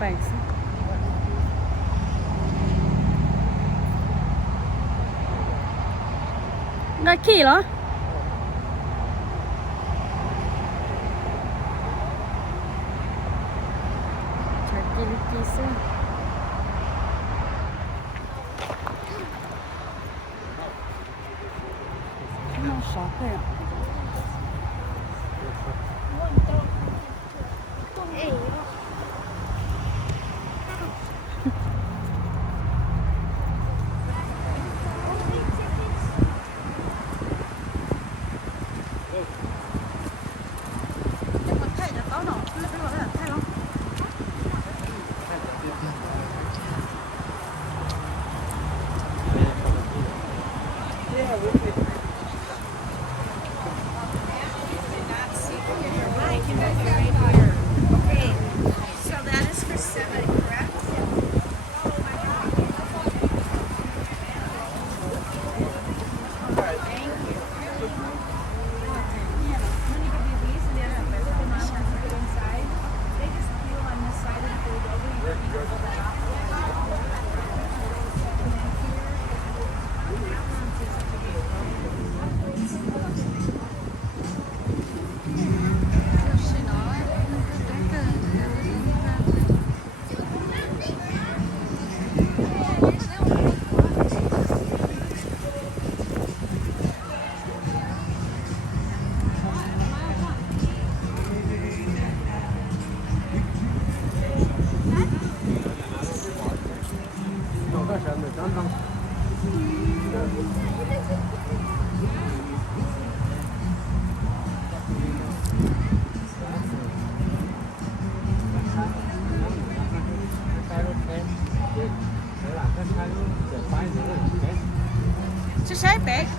bags. Nggak key loh. Cari lukisan. Ini siapa ya?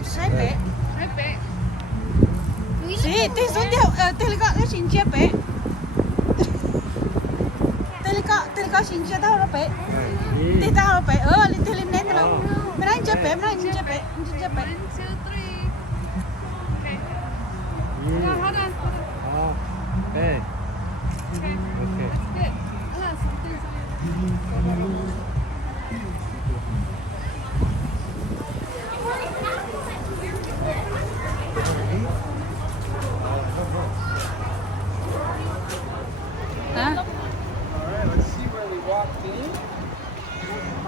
Sai bé. Sí, te son te cái xin chia bé. Te xin chia tao nó bé. Te tao nó bé. Te lên nét rồi. Mình đang chia bé. Hold on. Okay. Hả? Alright, let's see where we walked in.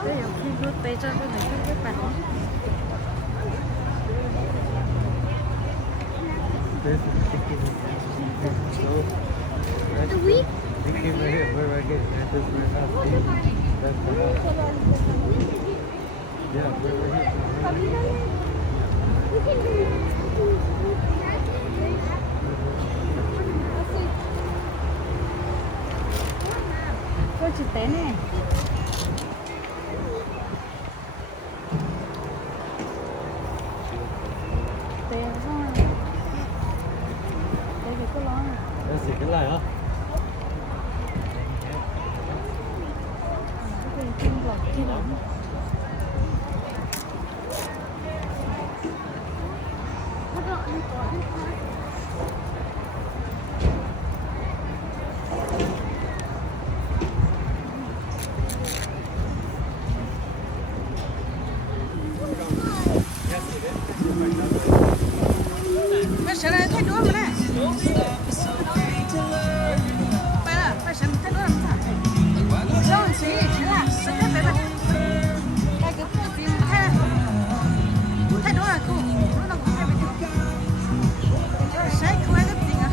Đây là khi bước tay cho cái này các bạn. The week? Cô chỉ té nè. Té rồi. Té thì có lo. Xịt cái này hả? Cái gì chung lọt kia đó. Phải sợ là thay đuôi mà nè. Phải sợ thay đuôi làm sao? Rồi, chị là sẽ thay phải mà. Thay cái phim thay đuôi là cô. Nó là cũng thay phải được. Sẽ không ai cái gì cả.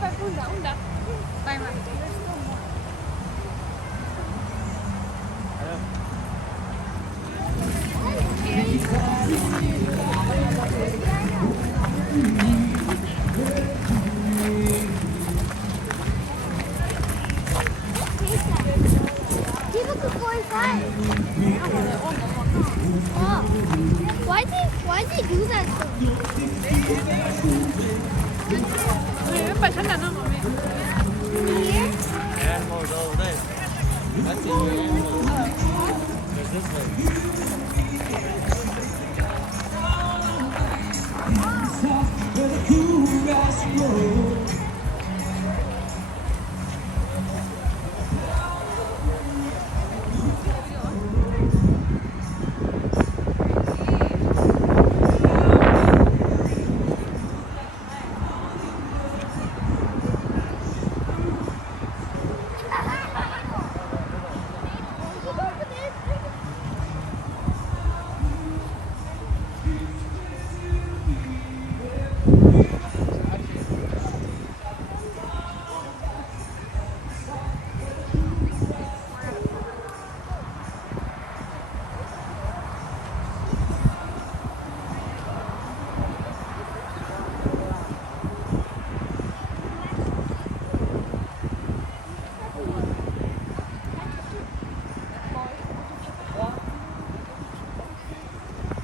Bay mà. People could go inside. Oh. Why they do that though? Bay khánh là nó ngồi mẹ. Here? Animals over there. That's the way animals. There's this way.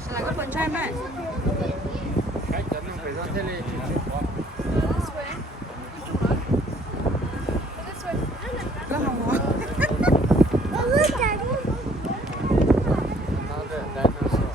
Sẽ là có con trai mẹ. Cách cho mình phải ra thế này. Có không hả? Oh, look, Daddy. Another dinosaur.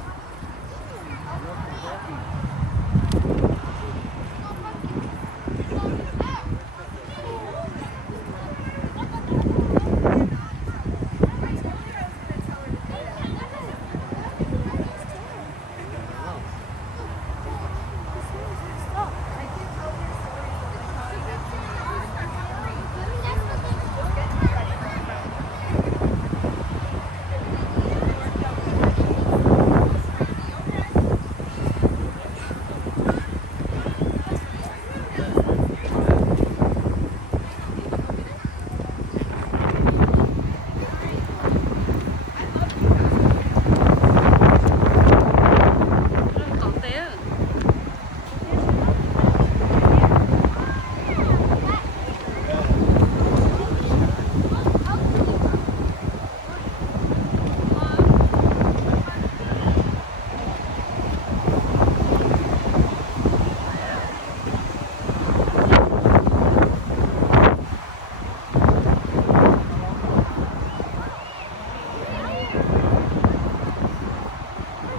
Còn té.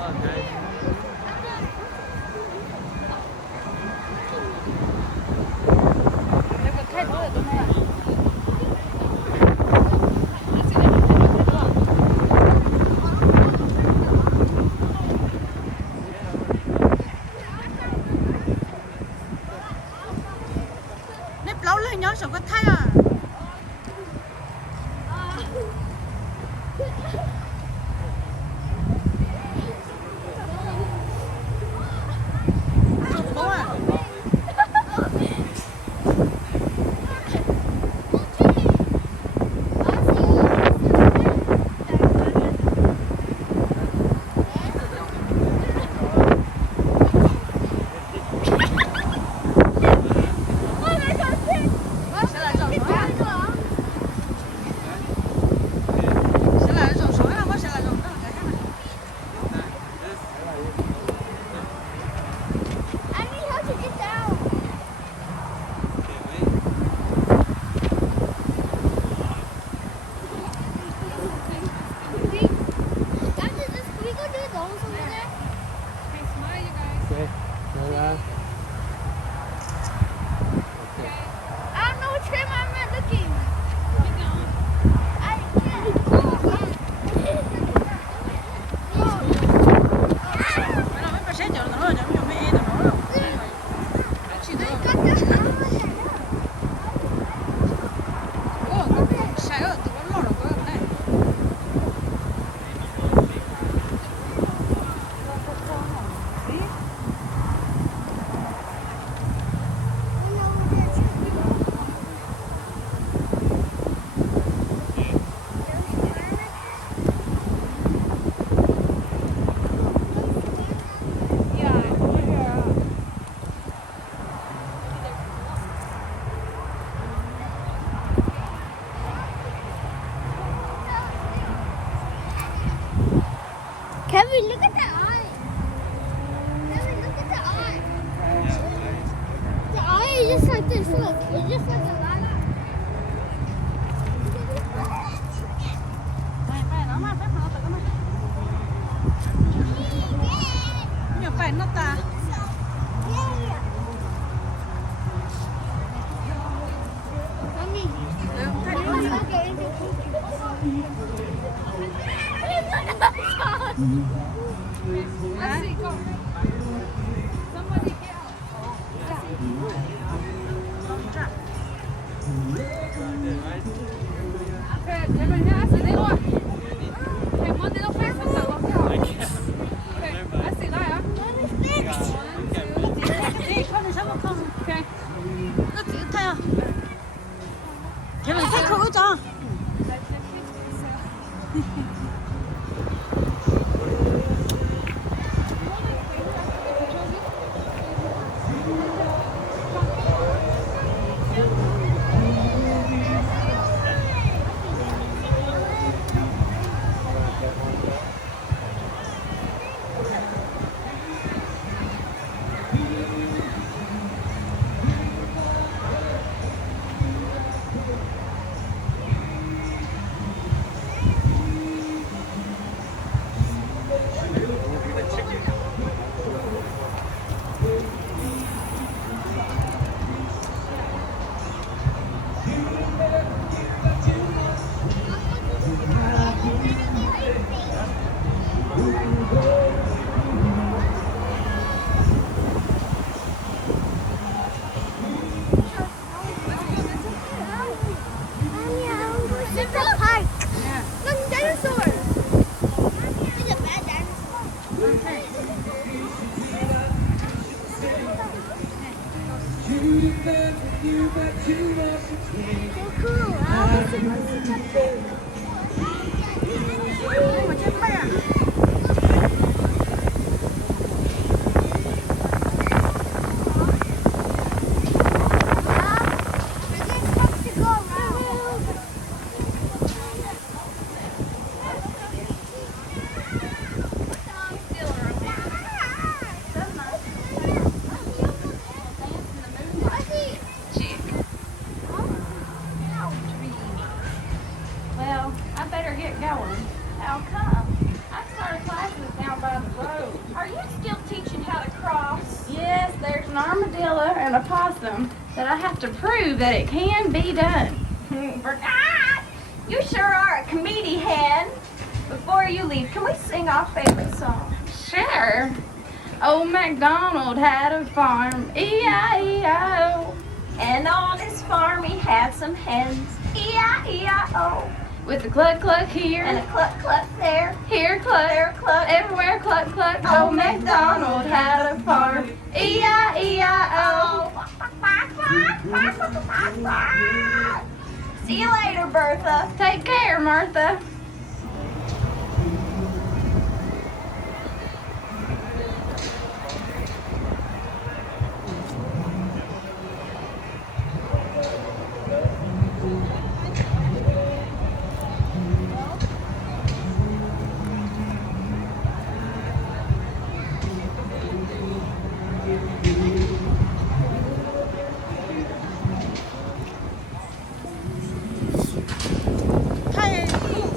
Okay. Nếu có thay đổi là đúng không? Nếp lâu lên nhớ sao có thay à? Bố à? Sẽ là tròn số à? Sẽ là tròn số không? Sẽ là tròn đó là cái khác này. I need her to get down. After this, can we go do those over there? Okay. Go around. Okay. I don't know which way I'm not looking. I can't. Vậy là mấy bà sẽ chọn nó rồi, chọn mấy em nó rồi. Chỉ được. Ồ, sai ở tụi nó rồi có này. Daddy, look at the eye. Daddy, look at the eye. The eye is just like this. Look, it's just like a lilac. ไปnó mà phép nó tự nó nhiều phải nó ta Mommy, thay I'm đổi not getting the Let's see, go. Somebody get out. Okay, everybody has to do it. Okay, one little face with the look out. Okay, let's see that. Đi, con này sao mà không? Okay. Nó chỉ thay à? Cái này thay khử cho. Mommy, I want to go to the park. Yeah. Look, dinosaur. It's a bad dinosaur. Okay. So cool. I want to go see the park. Mà chết mày à? We're just supposed to go around. Well, I better get going. How come? I started classes down by the road. Are you still teaching how to cross? Yes, there's an armadillo and a possum that I have to prove that it can be done. Ah, you sure are a comedy hand. Before you leave, can we sing our favorite song? Sure. Old MacDonald had a farm, E-I-E-I-O. And on his farm he had some hens, E-I-E-I-O. With a cluck cluck here and a cluck cluck there. Here cluck, there cluck, everywhere cluck cluck. Old MacDonald had a farm, E-I-E-I-O. See you later, Bertha. Take care, Martha.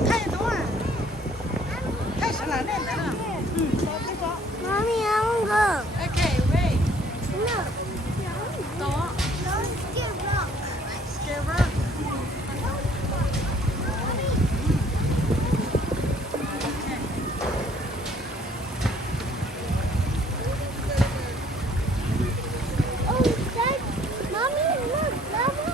Thay đúng à? Thay sẽ là lên đấy à? Mommy, I want to go. Okay, wait. No. Đó. Don't give up. Give up. Oh, Dad. Mommy, look, lava.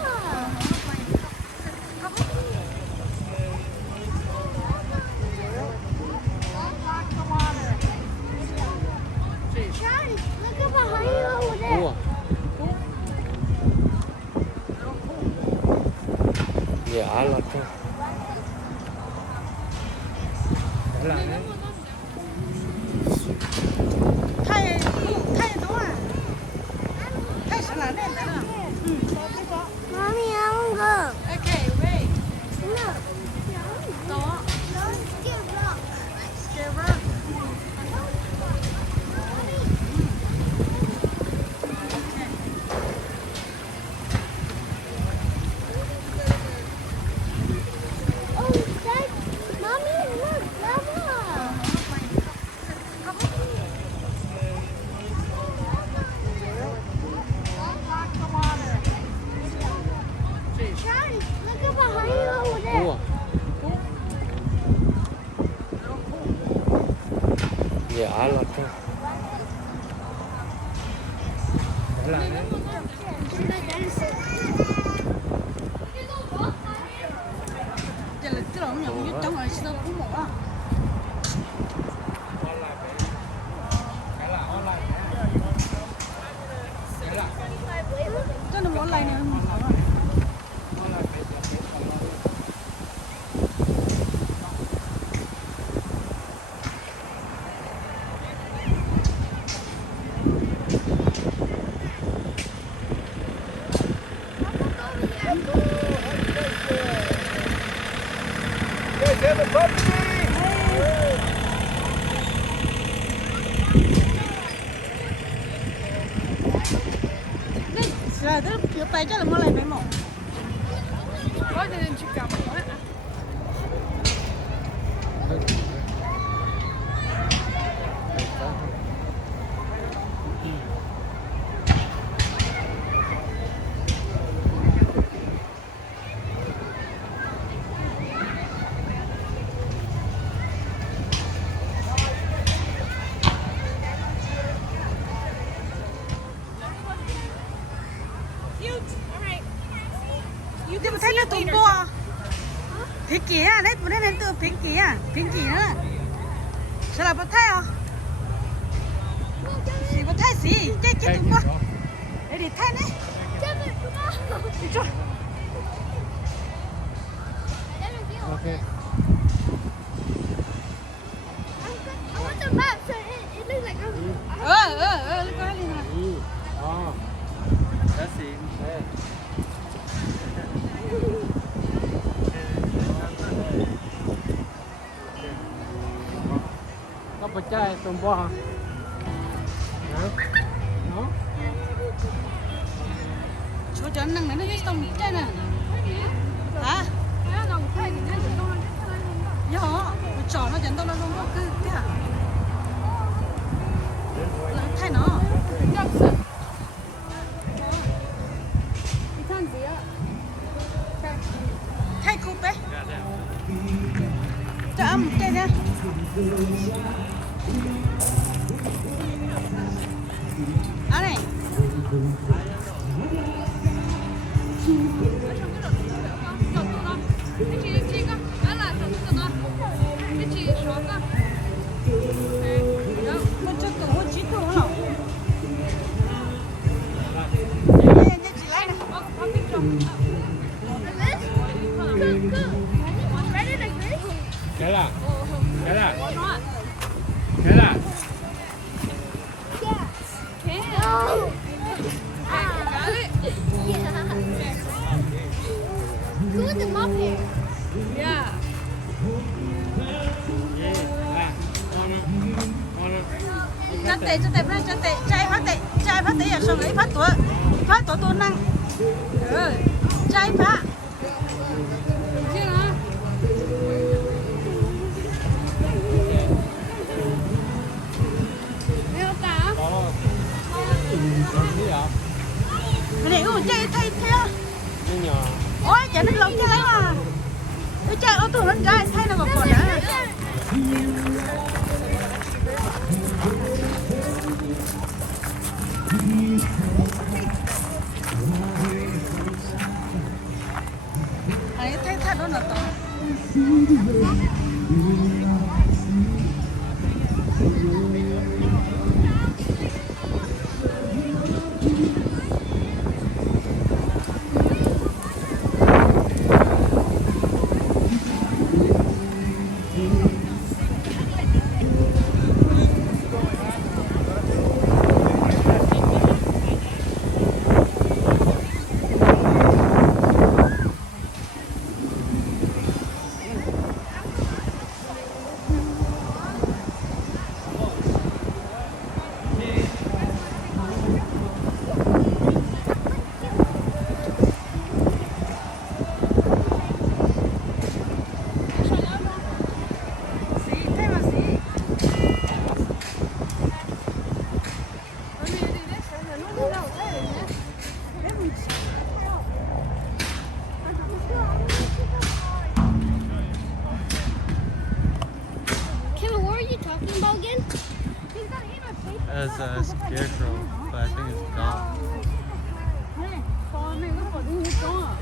Sean, look up behind you over there. Ủa. Dạ là thôi. Thay đúng à? Thay sẽ là lên đấy à? Mommy, I want to go. Okay, wait. No. Đó. Don't give up. Give up. giờ là cái lòng nhộng như trong rồi sao cũng một á cho nó món này nè Here's the property. rồi tức kiểu tay chắc là món này phải một có cho nên chị cầm hết nhưng mà thấy nó tụm bò phía kia đấy bữa nay từ phía kia nữa sao lại bắt thấy à gì bắt thấy gì chết tụm bò để thấy đấy đi cho Okay. I want the map so it looks like lúc đó đi nào Oh. That's it. Yeah. Có bạch trai tôm bò hả? Nó? chỗ cho năng này nó cái tông trên nè hả giờ trò nó dẫn tao nó không có cứ thế à thay nó thay cúp đấy cho âm cái nha à này con cho cậu hôn chí tụ hả? Nha chị lấy này. Kayla. Kayla. Kayla. Put them up here. Yeah. cho tệ trai phát tệ ở sau ấy phát tổ năng trai phát chưa hả đeo cả cái này ủa trai thay theo ôi chả nước lòng trai lấy mà cái trai ô tô lên gai thay là một còn nữa thấy thật đó là to a scarecrow, but I think it's gone. Này, con này nó có đi hết con à?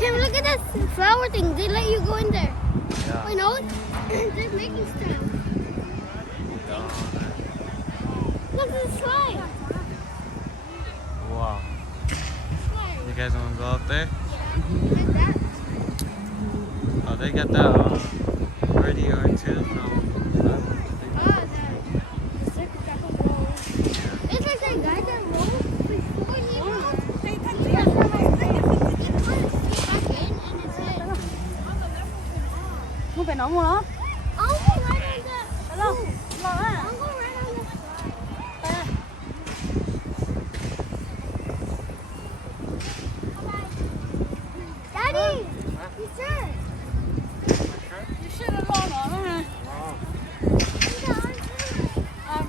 Kim, look at that flower thing. They let you go in there. Yeah. Wait, no? They're making stuff. Look at the slide. Wow. You guys want to go up there? Like that. Oh, they got that radio too from. Ah, the circle back of roll. It's like that guy that rolled before he rolled. Yeah. It went back in and it said, Không phải nó mua nó. I'll go right on the. Hello. Lo á. I'll go right on the. Daddy, you said. You should have lo nó đó ha. À,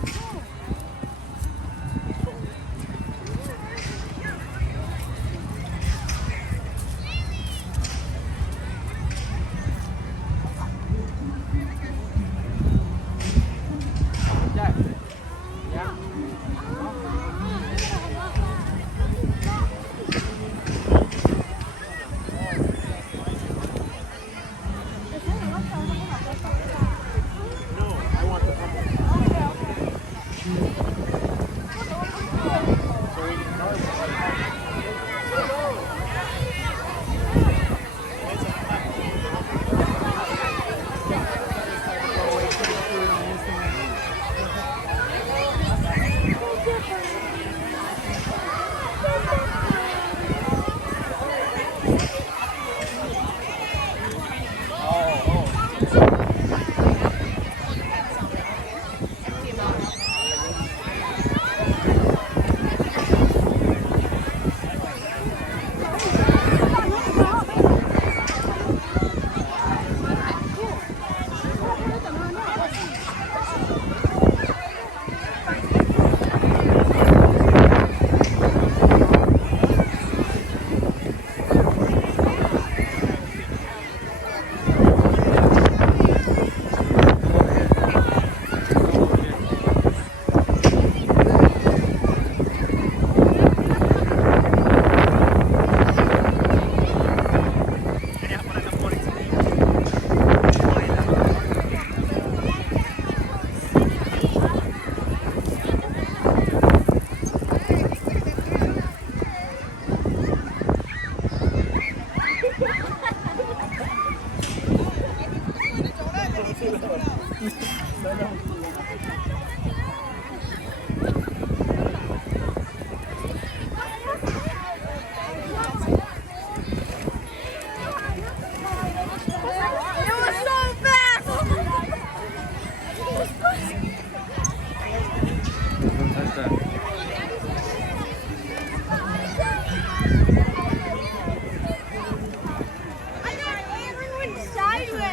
Don't touch that.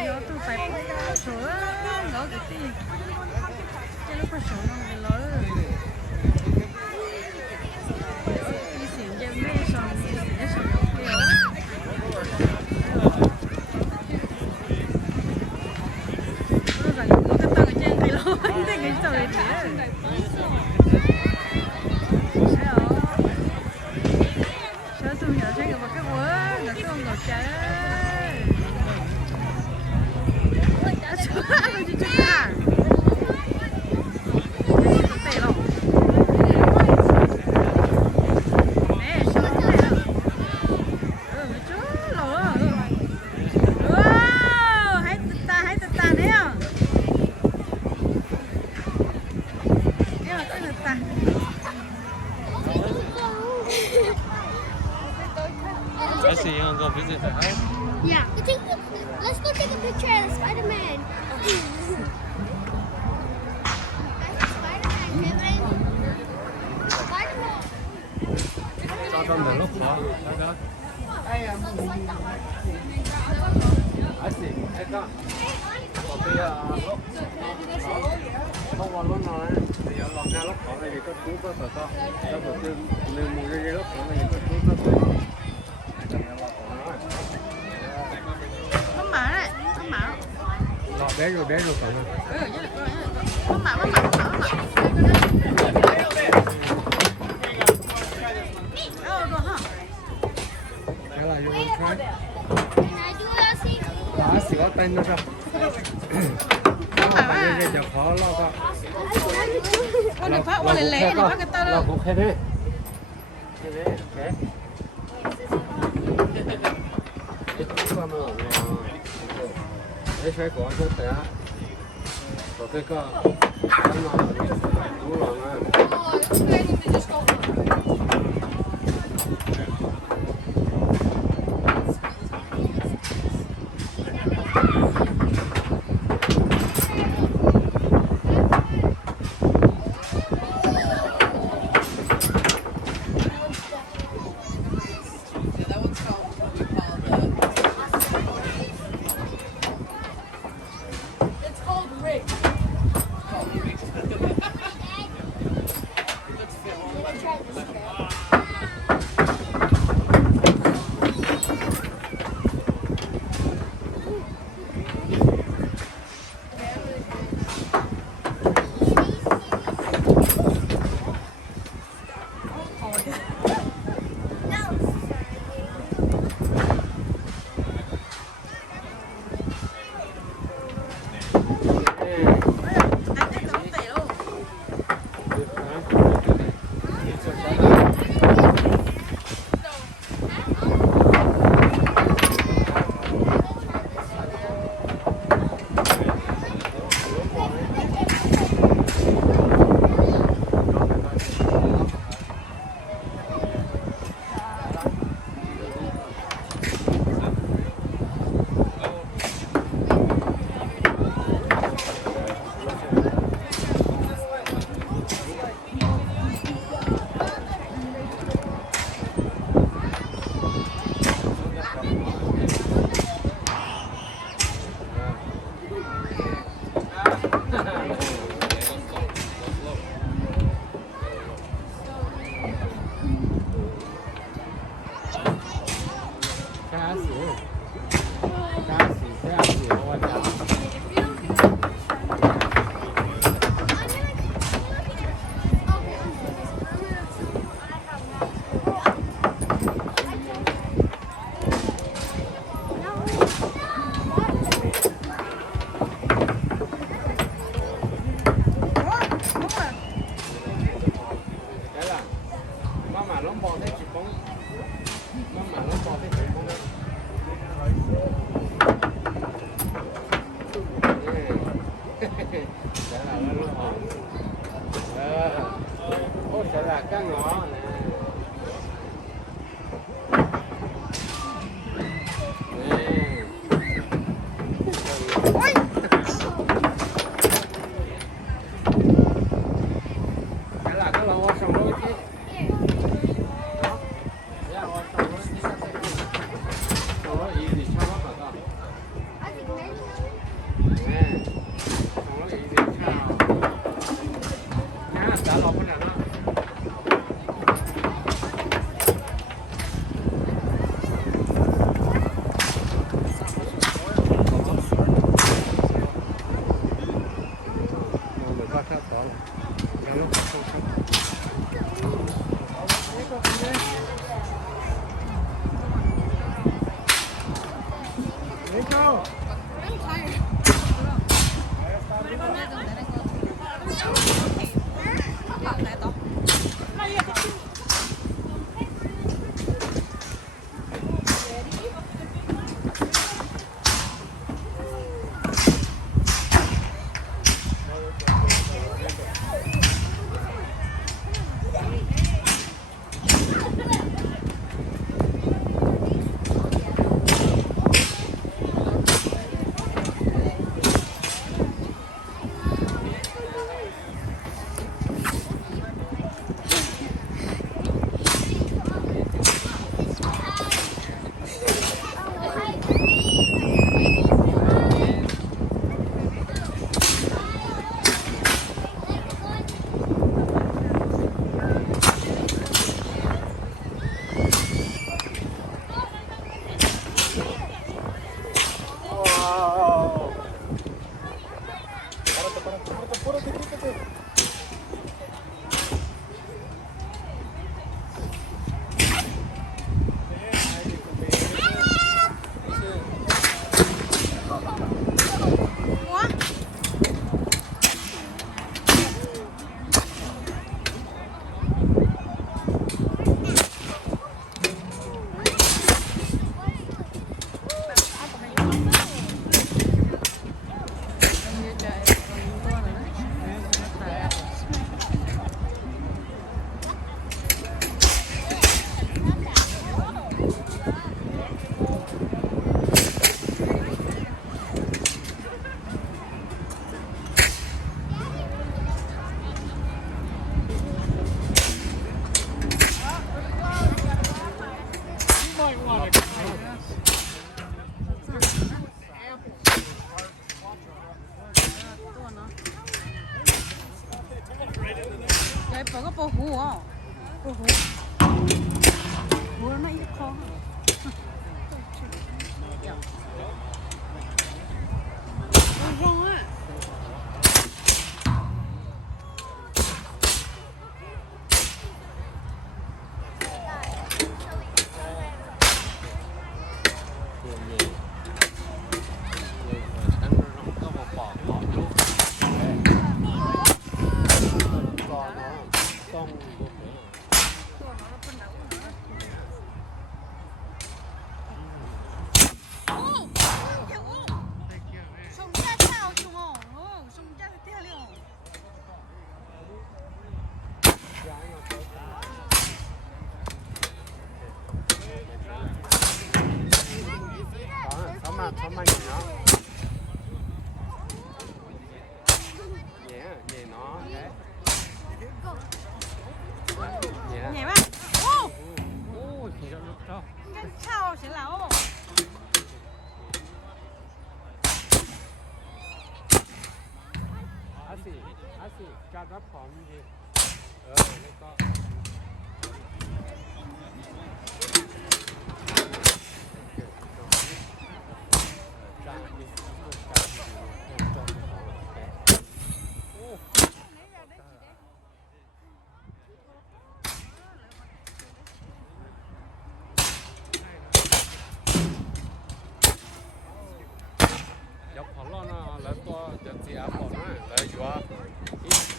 Yo tôi phải sửa lỡ cái gì. Chứ lúc phải sửa nó lỡ. Đi xỉn cho mẹ xong, để xong nó kêu. Tôi phải có cái tầng ở trên thì nó không thể cái tầng này thế. Sợ tôi nhỏ thấy cái cái quá, nó không ngọt trái. Nó chỉ chút à. Tệ lắm. Nè, sao nó tệ lắm. Nó chút lỗ. Wow, hãy tự ta đấy à. Nè, tự ta. I see you want to go visit the house. Yeah. Let's go take a picture of the Spider-Man. Spider-Man, Kevin. Spider-Man. Cho con được lúc đó. Đó. I see. Hey, come. Không còn lúc nào ấy, thì ở lòng ra lúc đó này thì có cứu có sợ to. Cho tổ tiên lên một cái lúc đó này có cứu có sợ. Không mà đấy. để rồi còn cái là vô khác đó sửa tên nó ra cái giờ khó lo con lo cũng thế đấy thế đấy thế cái có cho té có cái mà đúng rồi sẽ là cá ngõ nè. Cái là cái lon qua sông đôi chứ. phải có bò hú không? Bò hú. Hú nó ít khó. Bò rong á. Nhẹ quá. Ô. Ôi, thì nó đâu. Cái sao sẽ là ô. Asi, cho nó phỏng gì. Nó có. Dọc họ lo nó là toจะเสียผลนะเลยอยู่ว่า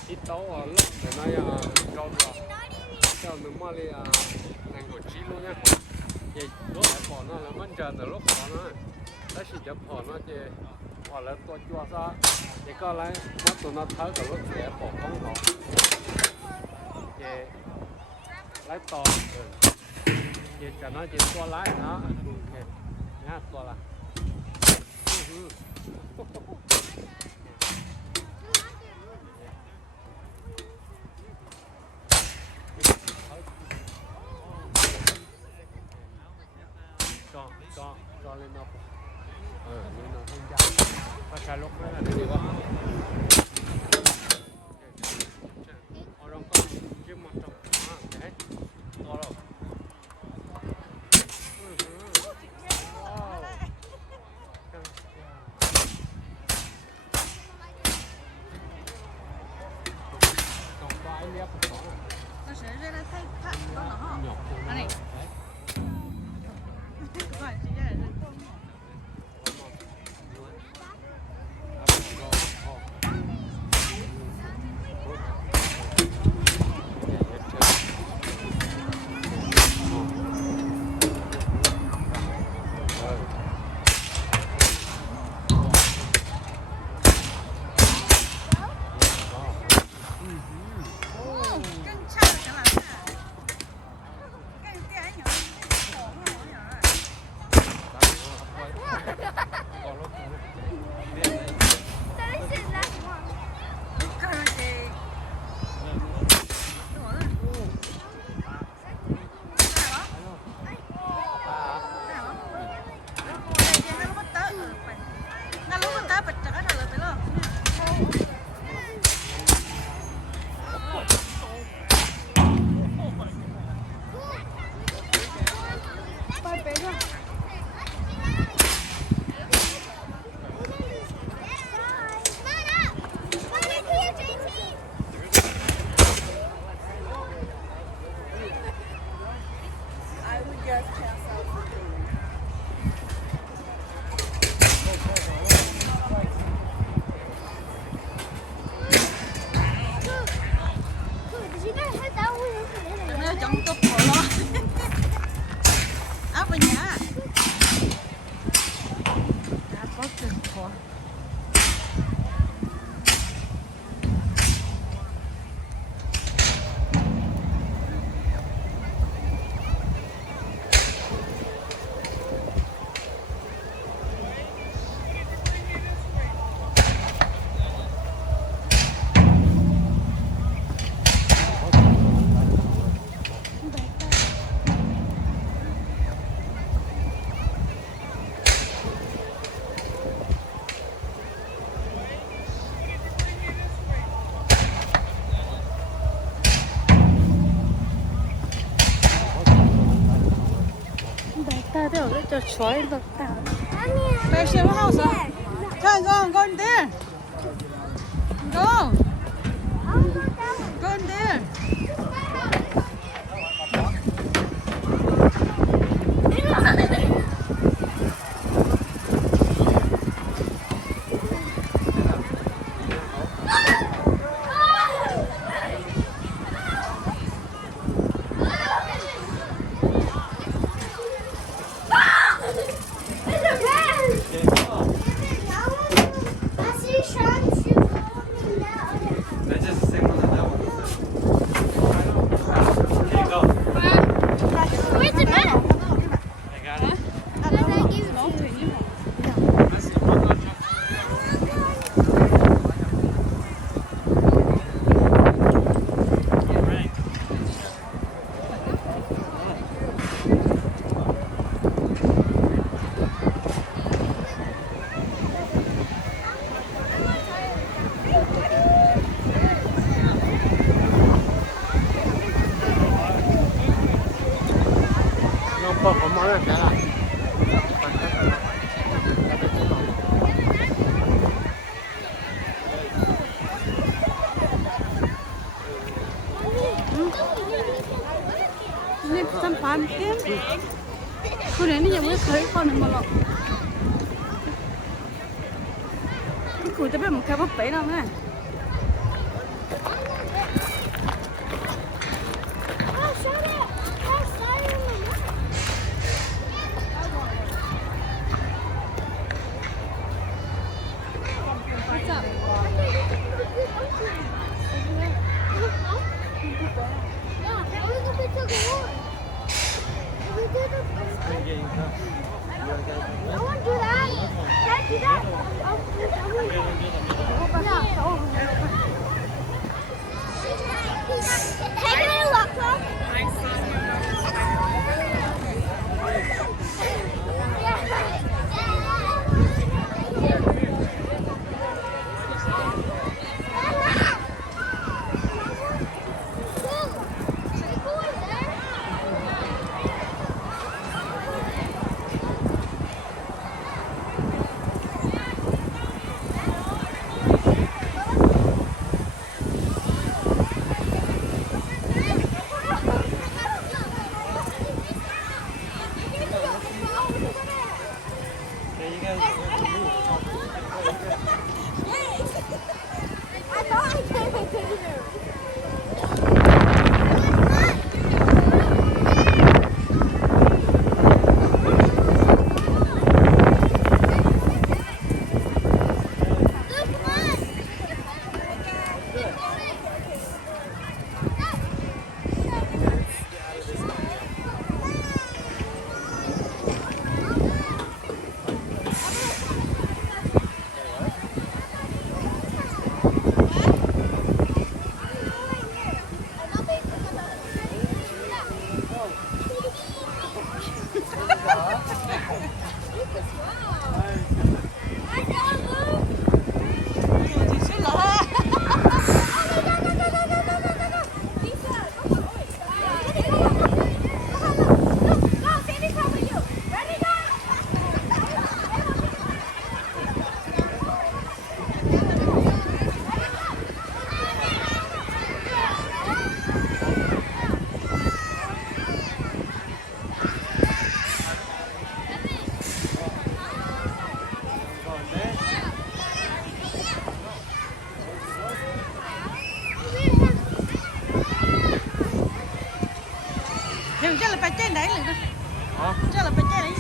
อีโต้อ่ะลูกแต่นายอ่ะเจ้าตัวเจ้าหนุ่มมาเลยอ่ะนั่งกดชี้ลูกเนี่ยเจ้าลูกแต่ผลนะแล้วมันจะแต่ลูกผลนะแล้วสิจะผลนะเจ้าพอแล้วตัวจัวซะเจ้าก็เลยมัดตัวนั้นเท้ากับลูกเสียผลของเขาเจ้าไล่ต่อเจ้าจะน้อยเจ้าตัวไล่นะเนี่ยตัวละcho lên nó lên nó không ra và xài lúc đó là cái gì quá ở trong con chứ một trong đấy to rồi còn có ai liếc không có Nó sẽ ra đây thấy thật đó là họ. Anh này. Rồi, chị ra đây. 저 좋아요 덕다. Mommy, There's your house. there. Go in there. Go. I want that one. Go in there. I see sharks in that other house. That's just the same one that one. Here you go. Where's the map? I got it. How did I give it to you? That's the one that right. nó có món này là Ini pesan pantin. Kuda ini yang boleh kau kau nama lo. Kuda tapi muka apa pay nama? Oh, shut it. Oh, sorry, Mama. What's up? Yeah, I was a bit too good. We did it. I want to do that. Can I do that? Take it a look, Mom. Yeah, you guys. I thought I came and taken her. Thì chắc là phải trên đấy rồi. Hả? Chắc là phải trên đấy.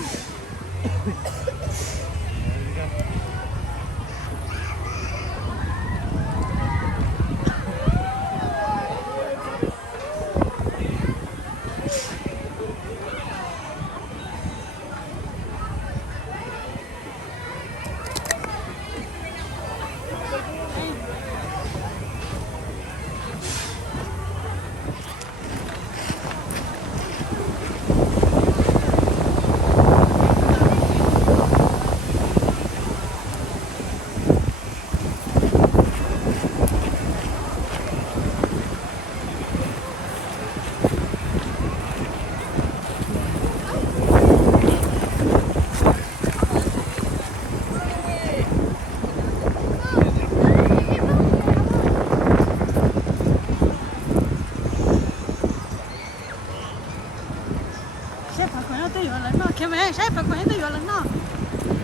đây sẽ phải quay tới giờ lần đó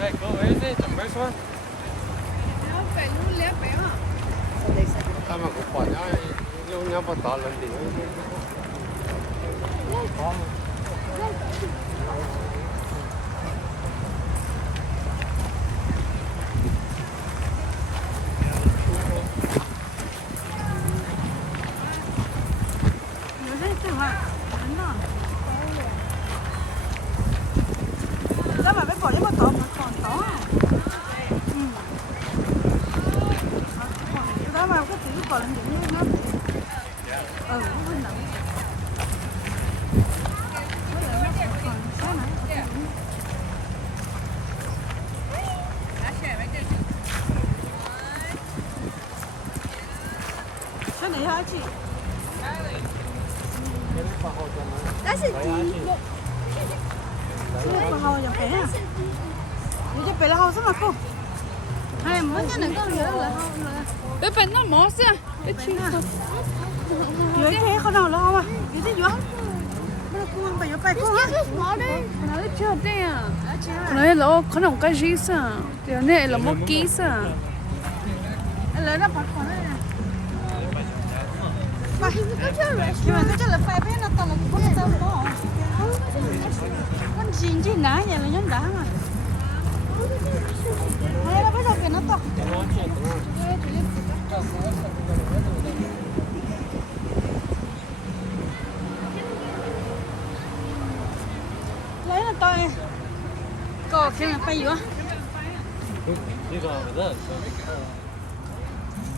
đây có ấy thế chẳng mấy số phải luôn lẽ phải mà ta mà cũng bỏ nhau luôn nhau bắt tao lần thì có nhớ thế chứ mà lần đó đó mà phải bỏ cái bát tỏi mà còn tỏi đó mà cái thứ còn là những nó nó bên nào cái này hả chị? That's a deep. Cái hầu giờ phải à? Giờ phải là hầu sao mà cô? Hay muốn cái này có nữa là hầu là. Cái bên nó mỏ xia. Cái chi sao? Dưới thế không nào là hầu à? Dưới thế dưới. Bây giờ cô phải dưới phải cô hả? Nó là chưa đây à? Nó là có nồng cái gì sao? Điều này là một ký sao? Lấy nó bắt con này. Phải. Nhưng mà cái chắc là phải biết nó tao là con tao bỏ. Con chín chứ ná vậy là nhón đá mà. Hay là bây giờ cái nó to. Lấy là to. Có khi là phải giữa. 이거 하면은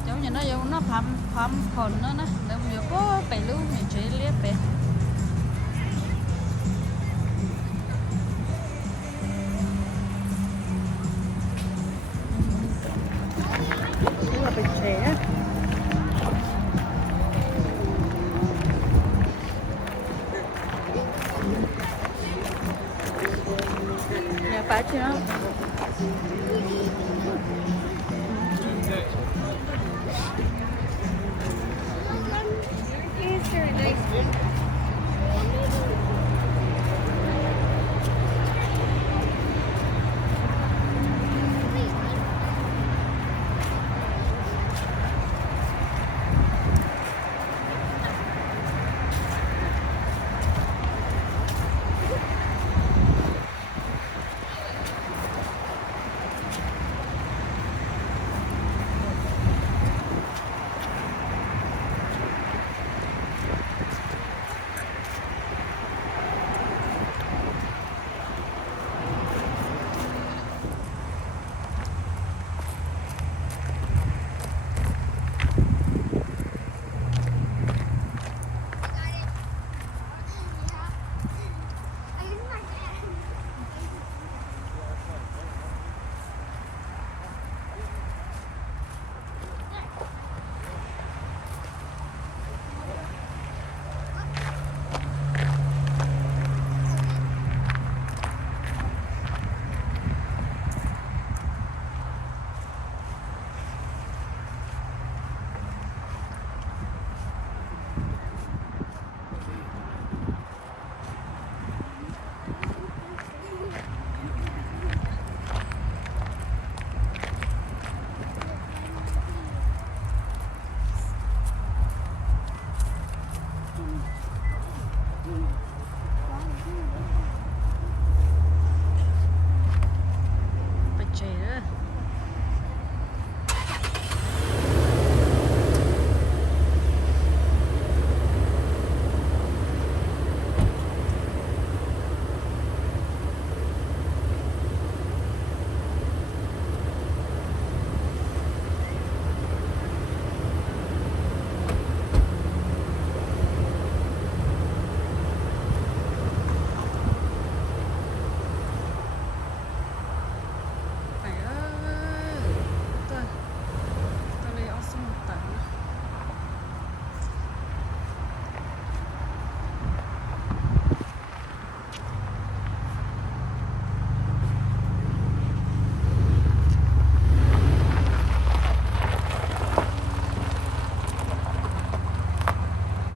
Giống như nó vô nó phạm phạm hồn nó nè, để bây giờ có bể luôn thì chỉ liếc bể.